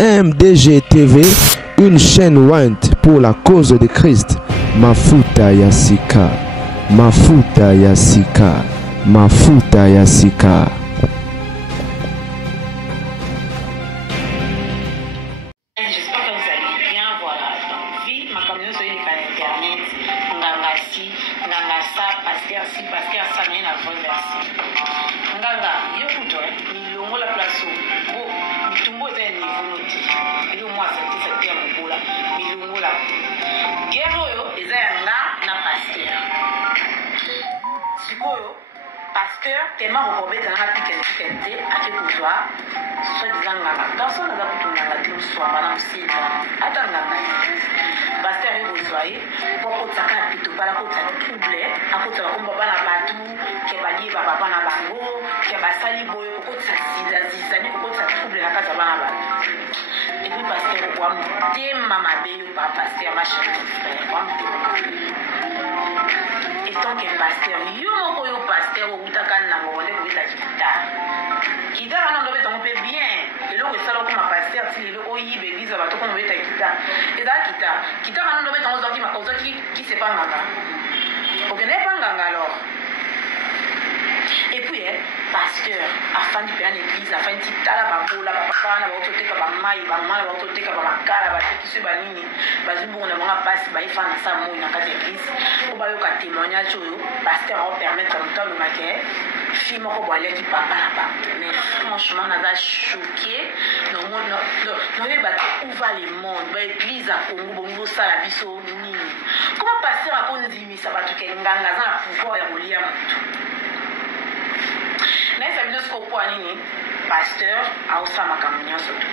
MDG TV, une chaîne Want pour la cause de Christ. Mafuta ya sika, mafuta ya sika, mafuta ya sika. J'espère que vous allez bien. Voilà, donc vie, ma communauté sur internet, nganga si, nganga ça, pasteur si, pasteur ça, mais la bonne version. Nganga, yo kuto, milongo la place où, mitumbo est un niveau noti. Et au moins, c'est bien mon boula, milongo la. Guerre yo, les nga na pasteur. Sikoyo, pasteur, tellement robé dans la piquette, à qui kutoa. Soit disant nganga, personne n'a pas pu nganga tout soir, madame Sylvain. Attends nganga. Pasteur est besoin, pour que ça ne puisse pas la côte troublée, à côté de la combat na batou, qui est balié par papa na bango, qui est basali boy, pour que ça zizani, pour que ça trouble la casa banaba. Et puis pasteur, quoi, t'es maman béo, par pasteur, ma chérie, frère, quoi, et tant que pasteur, yo mon pasteur, ou t'as qu'un n'a pas de kita. Kita non doit être un peu bien. Et là où ça là comme pasteur, si le oyi l'église va tout comme être kita. Et ça kita non doit être un autre qui sait pas nganga. Ok, n'est pas nganga alors. Et puis pasteur, afin de faire l'église, afin de tala babola, papa na bato teka ba mai, ba mala bato teka ba makala, ba teki se ba nini, ba zumbu na manga passe ba ifana sa mo na kati église. Ko ba yo ka témoignage yo, pasteur on permettre comme temps le maquet. Fille moko boile qui papa na ba. Mais franchement na za choqué. Non où va le monde? Ba église à Congo bongo sala biso nini. Comment pasteur a konzimisa ba tuke nganga za pouvoir ya kolia mutu. Mais ça veut dire que pasteur a aussi ma campagne surtout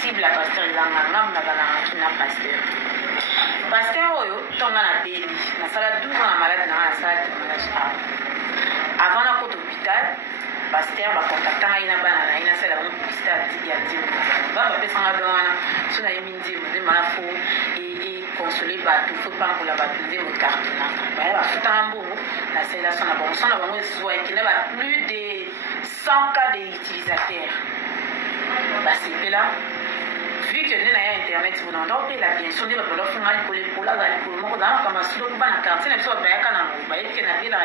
cible la pasteur il a na pasteur pasteur oyo tonga na beli na sala 12 ans na malade na sala avant la côte hôpital pasteur va contacter ina bana na ina sala mon stade ya dieu va pesa ngabana sona yimindi de malafo et consoler ba tout faut pas pour la baptiser mon carte na ba futa mbongo la sala sona bon sona bon soit qui n'a pas plus de 100 cas d'utilisateurs. Bah c'est là. Vu que nous avons internet, vous n'avez pas la bien sûr, nous avons fait un peu de pour la pour le monde, comme un silo pour la carte, c'est soit bien qu'un amour, bah il y a bien la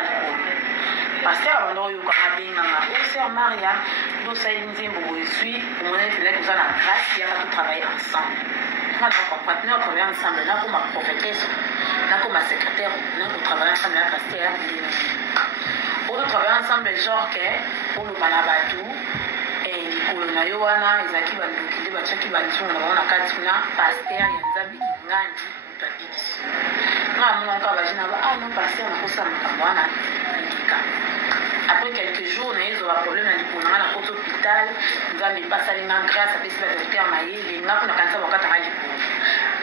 parce que avant nous, comme bien on a aussi Maria, nous ça une dîme pour suis, pour mon élève, nous avons la grâce, il y a tout travailler ensemble. Nous avons travaillé ensemble, nous avons ma prophétesse, nous avons ma secrétaire, nous avons travaillé ensemble la pasteur. On travaille ensemble genre que pour le Banabatou et pour le Nayoana, les acquis qui va checker Bantou, on a quatre pasteur, il y a des ngandi, tabiki. Non, mon oncle va dire ah non pasteur, on a ça mkamwana. Après quelques jours, ils ont un problème pour nous à l'hôpital, nous avons passé la grâce à la docteur Maïe, les gens qui ont cancer au Qatar.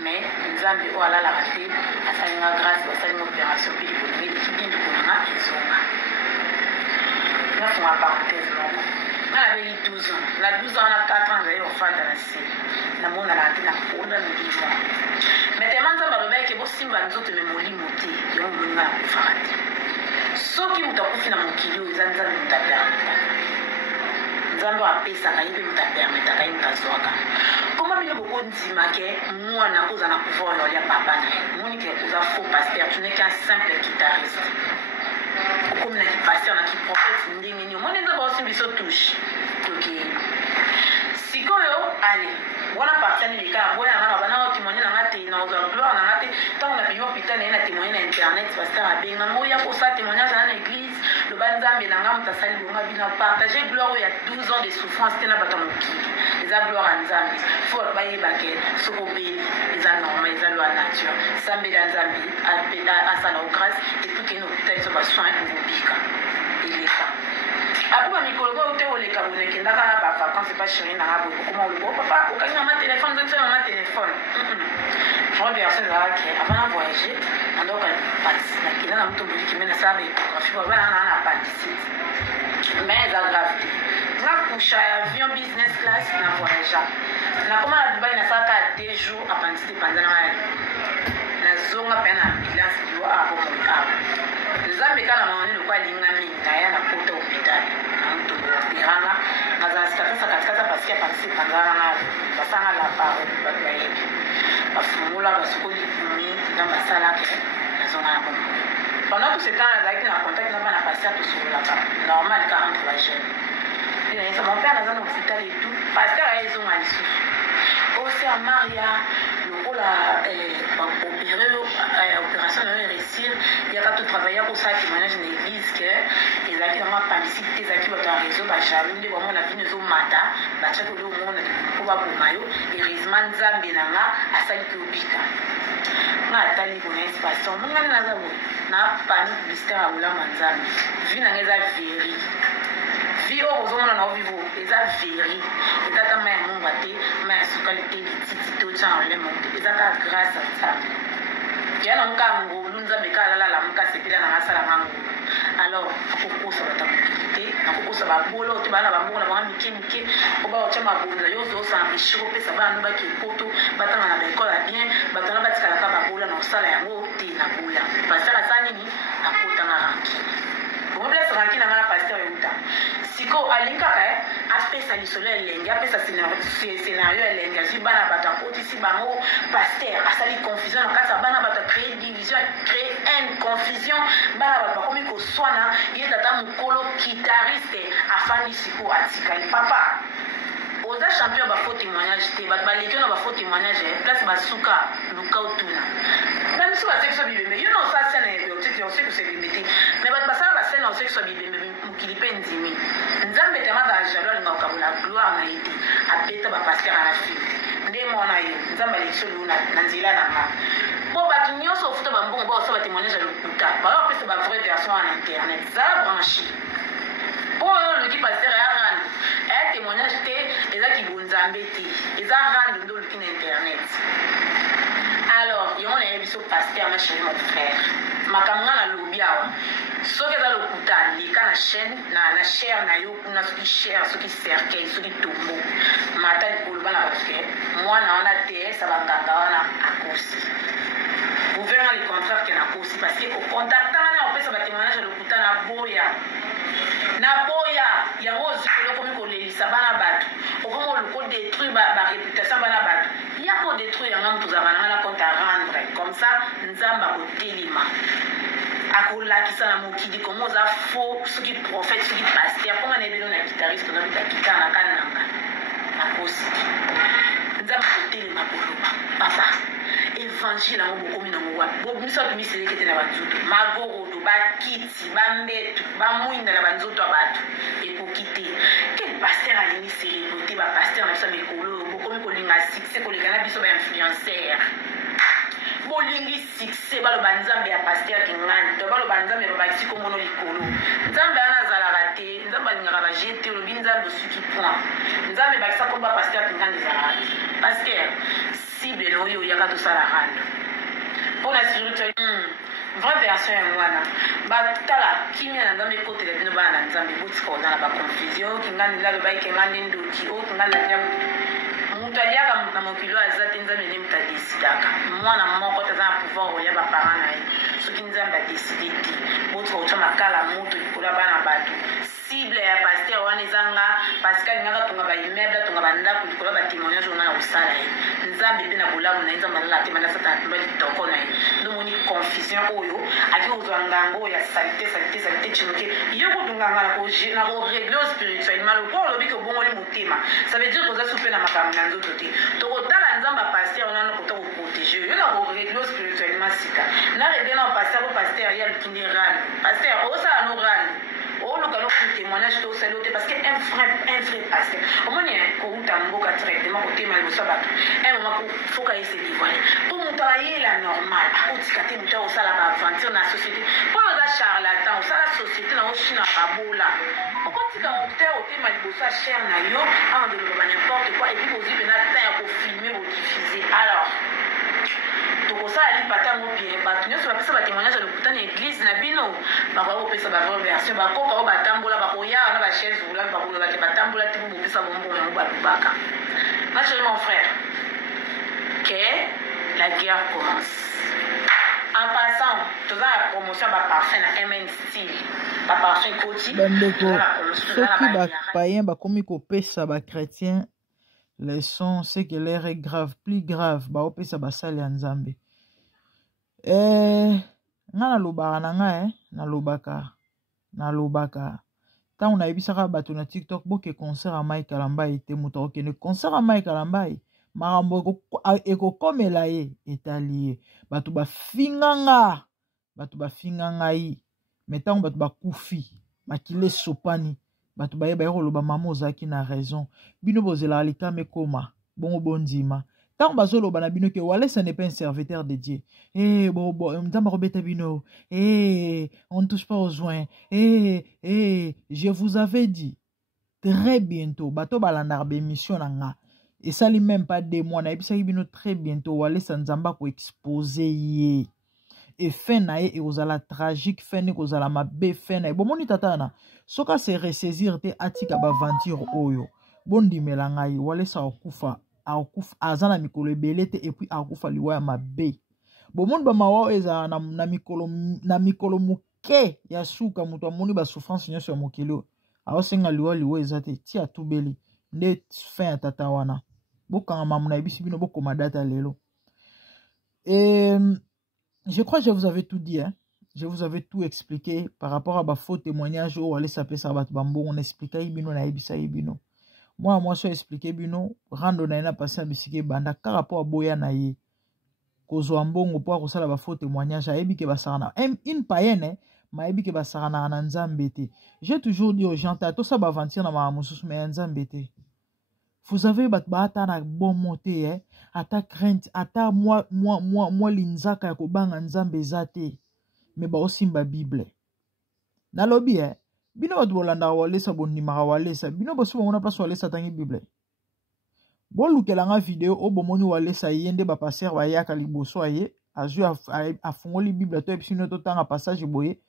Mais nous avons oh là la raté, à sa grâce, à sa opération, puis il faut donner des filles de Bourana et Zoma. Là, pour ma parenthèse, on avait 12 ans. La 12 ans, on a 4 ans, on avait au fan de la série. La monde a la peau, on a 12 ans. Mais tellement ça va que vous si vous autres me molli monter, et on me l'a fait. Ceux qui vous ont fait dans mon kilo, ils ont dit que vous avez permis. Nzambe apesa kayibe mutapermeta kayimtazoka koma bino bokondima ke mwana koza na pouvoir ya papa na moni ke koza faux pasteur tu n'es qu'un simple guitariste comme na pasteur na ki prophète ndenge ni moni nzambe aussi biso touche ok sikoyo allez wana partir ni lika boya na bana témoigner na ngate na oza gloire na ngate tant na biyo hôpital na témoigner na internet pasteur abenga ngoya ko sa témoignage na église le banzambe na ngam tasali bonga bina partager gloire ya 12 ans de souffrance tena batamoki les gloire à nzambe faut ba yebake sokobe les normal les loi nature sambe la nzambe apela asala grâce et puis que nous hôpital so ba soin pour bika il est ça Après, Mikolo, où tu es au Lekabouné, qui n'a pas vacances, c'est pas chérie, n'a pas beaucoup. Comment on le papa, au cas où ma téléphone, je ma téléphone. Je reviens sur ça, avant de voyager, on doit participer. Il y a un peu de qui mène ça avec je vois bien, on a participé. Mais ça grave. On a couché à avion business class, on a voyagé. On a commencé à Dubaï, on a fait 2 jours à participer pendant la zone à peine à ambulance qui va à Bomoïa. Les Américains ont eu le quoi l'ingami, d'ailleurs, la côte hôpital. Piranga, na za sikatasa katikata parce qu'il participe pendant la basanga la parole babaye. Bafumula basukoli kumi dans basala ke na zona na bon. Pendant tout ce temps là, avec na contact na bana passer tout sur la part. Normal quand on va jeune. Et ça mon père dans un hôpital et tout. Pasteur a ils ont mal sous. Aussi à Maria, le rôle à opération de réussir, il y a tout travailler pour ça qui manage l'église que les acquis dans ma panicité, les acquis dans un réseau, j'allume des moments la vie nous au matin, chaque jour au monde pour va pour maillot, et Rizman Zambenanga à Salikobika. Na tali pour l'espace, on m'a na panique publicitaire à Oula Manzami. Vu dans les affaires. Vie aux hommes dans vivo, les affaires. Et ça m'a monté, mais sous qualité de titito dans le monde. Et ça grâce à ça. Il y a un cas où nous avons la muka c'est pile dans la salle à mango. Alors, pourquoi ça va t'appliquer? Pourquoi ça va bolo? Tu vas la bambo, la bambo, miki, on va au chama bolo. Yo zo ça enrichir au ça va nous baki poto, battant dans la école à bien, battant la batika la kaba bola dans salle à ngo ti na bola. Parce que la salle ni à kota na ranki. Pour me laisser ranki na la pasteur yuta. Siko alinka ka apesa lisolo elengi apesa scénario elengi azi bana bato akoti si bango pasteur asali confusion na kati ya bana bato créer division créer une confusion bana bato bakomi koswana ye tata mokolo guitariste afandi siko atikali papa oza champion ba faux témoignage te bato baleki na ba faux témoignage place basuka luka otuna même si baseki so bibembe yo na osala scène érotique oseki so bibembe te mais bato basala bascène oseki so bibembe mokili mpe ndimi nzambe tema bajalo alinga kokabola gloire na ye te abeta bapaster na fili nde mwana yo nzambe alekisi olu na nzela na nga po bato nyonso ofuta bambongo baosala batémoignage ya lokuta baopesa bavrai version en internet zala branchi po oyo oluki paster ya rando aya témoignage te eza kibonzambe te eza rando nde oluki na internet. Alors yango na yebi so paster ma chéri mon frère makambo nga na lobi awa soki eza lokuta leka na chaîne na chaire na yo kuna soki chaire soki cercueil soki tombo mata likolo bana baske mwana wana te esa banganga wana akosi gouvernement le contraire ke nakosi parce que okontaktanga na opesa batémoignage ya lokuta na boya yango ozikolo okomi kolelisa bana bato okomi oluko détruire baréputation bana bato ya kodétruire yango moto ozalaka nanga na compte à rendre comme ça nzambe akotelema akolakisa na mokili komo oza faux soki prophète soki paster mponga na ebelo na guitariste onabita gitare na kananga nakosi nzambe akotelema koloba papa évangile yango bokomi na mowa bomiso bato miseleki te na banzoto magorodo bakiti bambetu bamwinda na banzoto ya bato ekoki te quel paster alingi selebo te bapaster na biso ya mikolo bokomi kolinga succès koleka na biso bainfluenceur bolingi succès baloba nzambe ya paster kingani to baloba nzambe babakisi komono likolo nzambe wana azalaka te nzambe alingaka bajete olobi nzambe osuki point nzambe bakisa komba paster kingani ezalaka te paster cible na oyo oyaka tosala rando mpona spirituel vraie version ya mwana batala kimia na nzambe ekotela bino bana na nzambe botika oza na baconfusion okingani lalobayike ngandi ndoki okingani lalia moto aliaka na mokili oyo aza te nzambe nde moto adesidaka mwana moko te aza na pouvoir oya baparent na ye soki nzambe adeside te botika otya makala moto likolo ya bana bato cible ya paster wana ezanga parce que alingaka tonga baimmeuble atonga bandako likolo ya batémoignage onga na kosala ye nzambe mpe na bolamu na ye nzambe alala te manda satana mpe litoko na ye ndomoni confusion oyo aki kozwa ngango oyo ya salite chinoke yo kodunganga na koregle spirituellement lokola olobi ke obongoli motema ça veut dire koza su mpe na makambo na nzoto te tokotala nzambe ya paster wana nokota koprotege yo na koregle spirituellement sika na regle na paster po paster ya lukindi rano paster osala no rano oluka lokuta témoignage to osali ote parce que un vrai pasteur omoni kouta mboka directement kotema liboso ya bato un moment foka ye se dévoile po moto ayela normal akotika te moto osala baaventure na société mpo oza charlatan osala société na oshina babola tika moteur otema liboso ya cher na yo avant de loba n'importe quoi et puis bozwi mpena temps ya kofilme bodiffuser. Alors tokosala lipata yango bien bato nyonso bapesa batémoignage ya lokuta na église na bino bakoya kopesa bavrai version bakoka oyo batambola bakoya wana bachaise roulant bakolobaki batambola te po bopesa bombongo yango balobaka. Ma chérie mon frère, que la guerre commence. En passant, tu as la promotion de parfum dans MN Style. Ba parfum Koti. Bandeko, soki ba païen ba komi ko pesa ba chrétien, les sons c'est que l'air est grave, plus grave, ba opesa ba sali ya Nzambe. Nga na lobaka. Tant on a ebisaka bato na TikTok boke concert à Mike Kalambai te muto okene concert à Mike Kalambai. Marambo eko komela ye etalié bato ba finganga yi metango bato ba kufi makile sopani bato ba yeba yolo ba mama ozaki na raison bino bozela likame koma bongo bondima tant bazolo bana bino ke Wallace n'est pas un serviteur de Dieu ndamba robeta bino on ne touche pas aux joints je vous avais dit très bientôt bato balandar be mission nga. Et ça lui même pas 2 mois. Et puis ça bino très bientôt. Wale Sanzamba pour exposer ye. Et fin na ye et ozala tragique fin ne kozala mabe fin na ye. Bon moni tatana. Soka se ressaisir te atika ba aventure oyo. Bondi melanga ye. Wale sa okufa azana mikolo ebele te et puis akufa liwa ya mabe. Bon moni ba mawa eza na mikolo muke ya suka muto moni ba souffrance nyonso ya mokelo. Aosenga liwa eza te ti atubeli. Nde fin ya tata wana. Bokanga mamuna ebisi bino bokoma data lelo. Et je crois que je vous avais tout dit, hein. Je vous avais tout expliqué par rapport à ma faux témoignage où allez s'appeler ça bat bambo on expliquait bino na ebisa bino. Moi je expliqué bino rando na ina passé à bisike banda par rapport à boya na ye. Kozo ambongo po ko sala ba faux témoignage a ebike basana. Une païenne ma ebike basana na Nzambe te. J'ai toujours dit aux gens ta to ça ba aventure na ma mususu me Nzambe te. Vous avez batata na bon monté hein ata crainte ata moi linzaka ya kobanga Nzambe zate mais ba osimba Bible na lobi hein bino bat bolanda walesa bondimaka walesa bino boso bongona place walesa tangi Bible bolukela nga video o bomoni walesa yende ba passer ba yaka liboso aye azu afungoli Bible to episino to tanga passage boye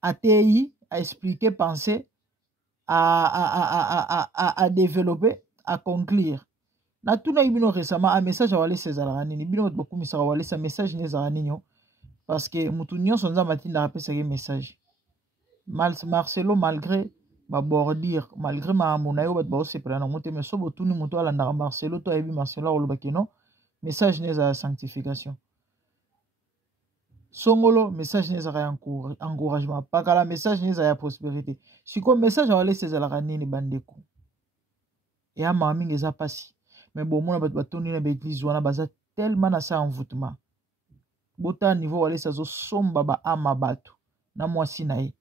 atei a expliquer penser à développer, à conclure. Na tout na ibino récemment un message à Wale César nini bino beaucoup misa Wale sa message ne zaranino parce que mutunyo sonza matinda rappel ce message. Marcelo malgré ba bordir malgré ma monayo bat ba se prendre monter mais so botuni muto ala na Marcelo to ebi Marcelo olo bakeno message ne za sanctification. Songolo message n'est pas encouragement pas qu'à la message n'est pas prospérité si comme message à aller ces alarani ni bandeko et à mami les a passé mais bon mon batoni na l'église wana baza tellement na ça envoûtement bota niveau aller ça zo somba ba ama bato na mwasi na ye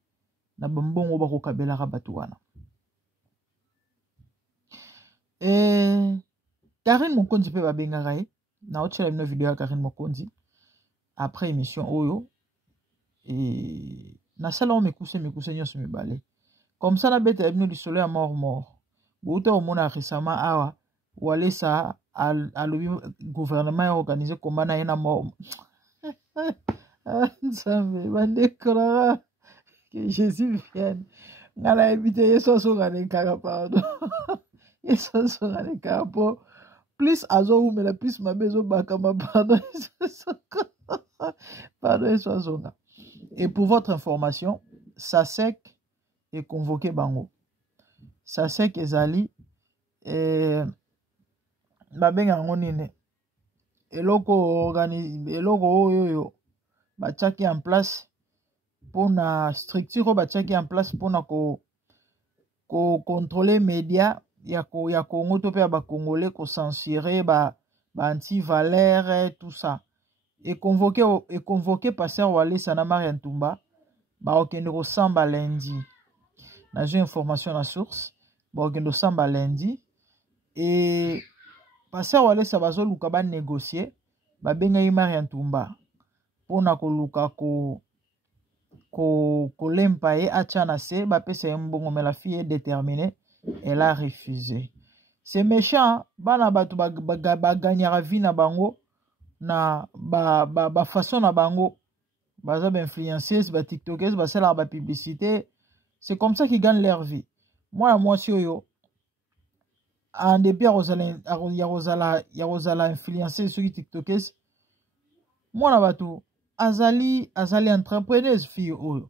na bambongo ba ko kabela ka bato wana Karine Mokonzi pe ba benga ye na otchela une vidéo ya Karine Mokonzi après émission oyo et na sala on me cousse nyonso me balé comme ça na bête ebino du soleil à mort bouta au mona récemment awa wale ça à le gouvernement a organisé combat na yena mort ça me bande kora que Jésus vienne ngala habité yeso so ngane kaka pardon yeso so ngane kapo plus azo mais la plus ma bezo bakama pardon pardon soazonga. Et pour votre information, Sasek est convoqué bango. Sasek ezali babenga ngonine. Eloko organise eloko oyo bachaki en place pour na structure bachaki en place pour na ko contrôler médias ya Congo to pe ba congolais ko censurer ba anti-valeurs tout ça. Et convoqué pasteur Wale Sana Marian Tumba ba okendo samba lundi. Na j'ai information à source ba okendo samba lundi et pasteur Wale Sabazo luka ba négocier ba benga Marian Tumba pona ko luka ko kolempa ye achana se bapesa ye mbongo, mais la fille est déterminée, elle a refusé. C'est méchant, bana batu baganyaka vie na bango na ba façon na bango, baza ba influenceuse, ba tiktokeuse, ba sala ba publicité. C'est comme ça qu'ils gagnent leur vie. Moi si yo en dépit ya rozala influenceuse sur tiktokeuse, moi na batu azali entrepreneuse fille oyo.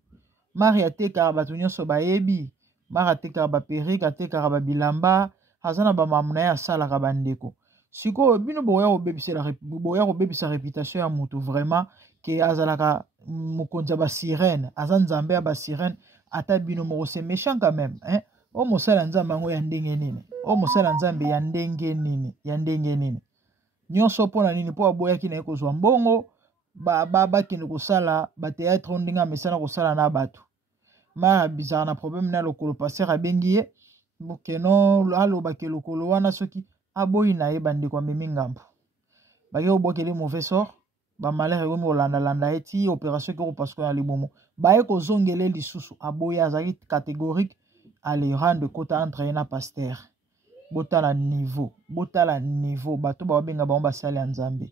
Mari atekaka bato nyonso bayebi, mari atekaka baperike, atekaka babilamba, azana bamamu na ye asalaka bandeko. Sikoyo bino boya kobebisa réputation ya moto vraiment ke azalaka mokonzi ya basirene, aza nzambe ya basirene, ata bino moko c'est méchant quand même, hein? O mosala nzambe yango ya ndenge nini? O mosala nzambe ya ndenge nini? Nyonso mpona nini? Po aboyaki na ye kozwa mbongo, bakende kosala bateatre ndenge amesana kosala na bato. Ma bizarre na problème na lokolo passer abengi ye bokeno alobaki lokolo wana soki aboyi na ye bandeko amemi ngambo bake obokeli mauvais sort bamalere ekomi kolanda eti opération ke kopasuka na libomo baye kozongele lisusu aboyi azalaki catégorique ale rendre kota entre ye na pasteur. Botala niveau bato babenga bango basali ya Nzambe.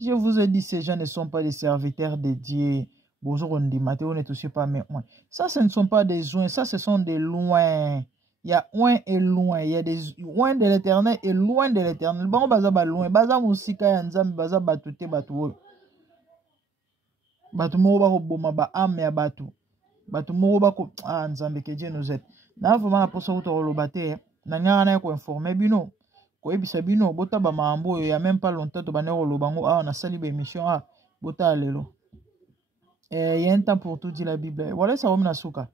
Je vous ai dit, ces gens ne sont pas des serviteurs de Dieu. Bonjour, on dit, Matthieu, on ne touche pas, mais loin. Ça, ce ne sont pas des loin, ça, ce sont des loin. Il y a loin et loin. Il y a des loin de l'éternel et loin de l'éternel. Bon, baza ba loin. Baza musika ya Nzambe, baza batute batu. Batu moko bako boma ba ame ya batu. Batu moko bako, Nzambe, que Dieu nous aide. Na vraiment la posa kuto rolobate, na nyanga na ko informer bino. Koyebisa bino bota ba mambo ya même pas longtemps to banero lobango na sali ba émission bota lelo. Il y a un temps pour tout dire la Bible. Voilà ça comme na suka.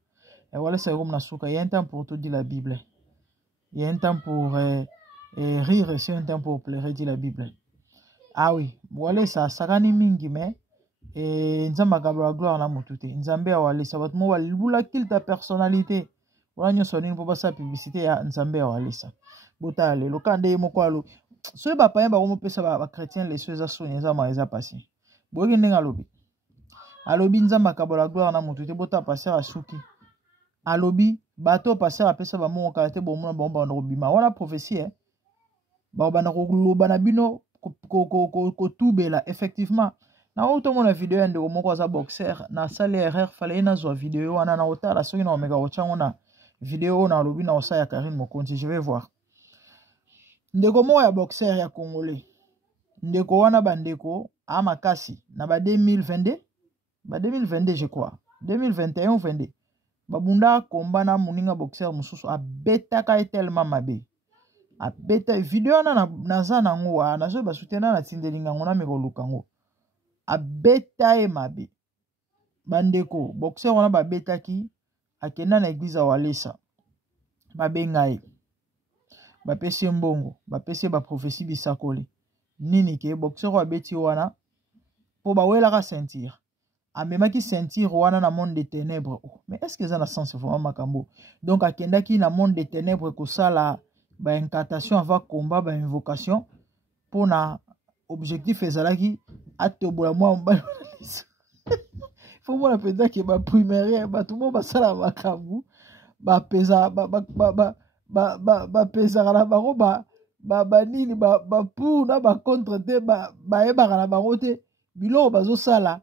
Voilà ça comme na suka. Il y a un temps pour tout dire la Bible. Il y a un temps pour rire, c'est un temps pour pleurer dit la Bible. Ah oui, voilà ça sakani mingi mais nzamba kabla gloire na mutute. Nzambe wale ça va te mo wala kill ta personnalité. Voilà nyonso nini po basa publicité ya Nzambe wale ça. Bota lelo kande moko alo so ba pa ba ko pesa ba chrétien les choses asoni za ma eza passé boki ndenga lobi alobi Nzamba kabola gloire na moto te bota passer a suki alobi bato passer a pesa ba mo ka te bomona bomba na robima wana prophétie ba bana ko loba na bino ko tubela effectivement na auto mona vidéo ndeko moko za boxer na sale erreur fallait na zo vidéo wana na otala soki na omega ochango na vidéo na alobi na osa ya Karine Mokonzi. Je vais voir ndeko mo ya boxer ya congolais ndeko wana bandeko amakasi na ba 2022 je crois 2021 ou 22 babunda komba na muninga boxer mususu abetaka tellement mabe abeta video na za nango wana so basutena na tindelinga ngona meko lukango abeta mabe bandeko boxer wana babetaki akenda na église walesa babengai bapesi mbongo bapesi ba prophétie bisakoli nini ke boxer wa beti wana po bawela ka sentir amemaki sentir wana na monde des ténèbres. Mais est-ce que ça na sens vraiment makambo? Donc akendaki na monde des ténèbres ko sala ba incantation avant combat ba invocation pour na objectif ezalaki atobola moi mbala faut moi penza ke ba primaire ba tout monde ba sala makambo ba pesa ba pesa la bango ba nini ba pour na ba contre te ba ebaka na bango te bilo bazo sala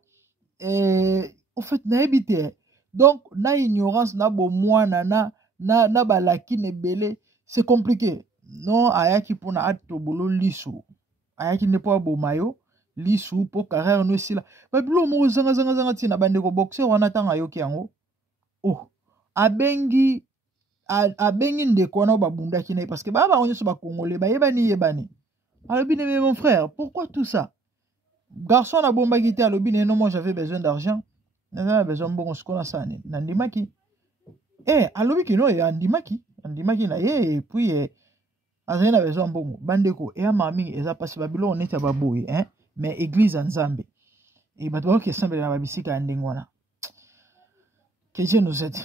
en fait na ebité donc na ignorance na bo mwana na balaki ne belé c'est compliqué non ayaki pona atobolo lisu ayaki ne po bo mayo lisu po carrière no sila ba bilo mo zanga tina bande ko boxer wana tanga yoki yango abengi ndeko na babunda kina parce que ba onyeso ba congolais ba yebani alobi ne mon frère pourquoi tout ça garçon na bomba kité alobi ne non moi j'avais besoin d'argent n'avais besoin bon ce qu'on a ça nandimaki alobi kino andimaki na et puis azena besoin bon bandeko mami eza pasi babilo oneta baboyi mais église Nzambe et bato ki semble na babisika ndengwana que Dieu nous aide.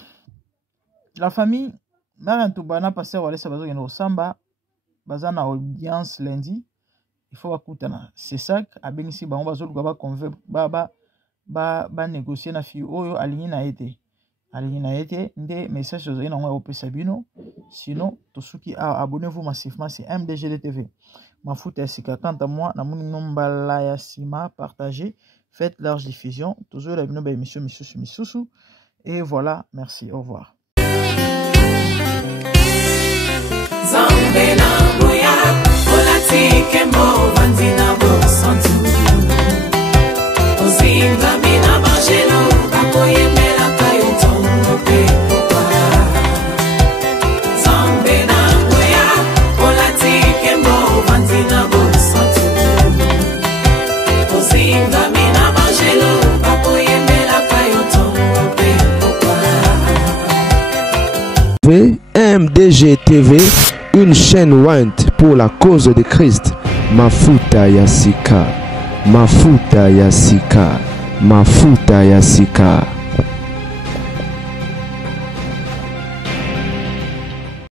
La famille Marantubana pasteur wale sabazo ngeno samba bazana audience lundi il faut bakutana c'est ça abengisi bango bazoluka ba convaincre ba négocier na fi oyo alingi na ete nde message ozo ina ngwa opesa bino sinon tosuki abonnez-vous massivement c'est MDGD TV Mafuta ya Sika. Quant à moi na moni nombala ya sima partagez, faites large diffusion toujours la bino ba émission misusu et voilà, merci, au revoir. MDG TV, une chaîne Went pour la cause de Christ. Mafuta ya Sika, Mafuta ya Sika, Mafuta ya Sika.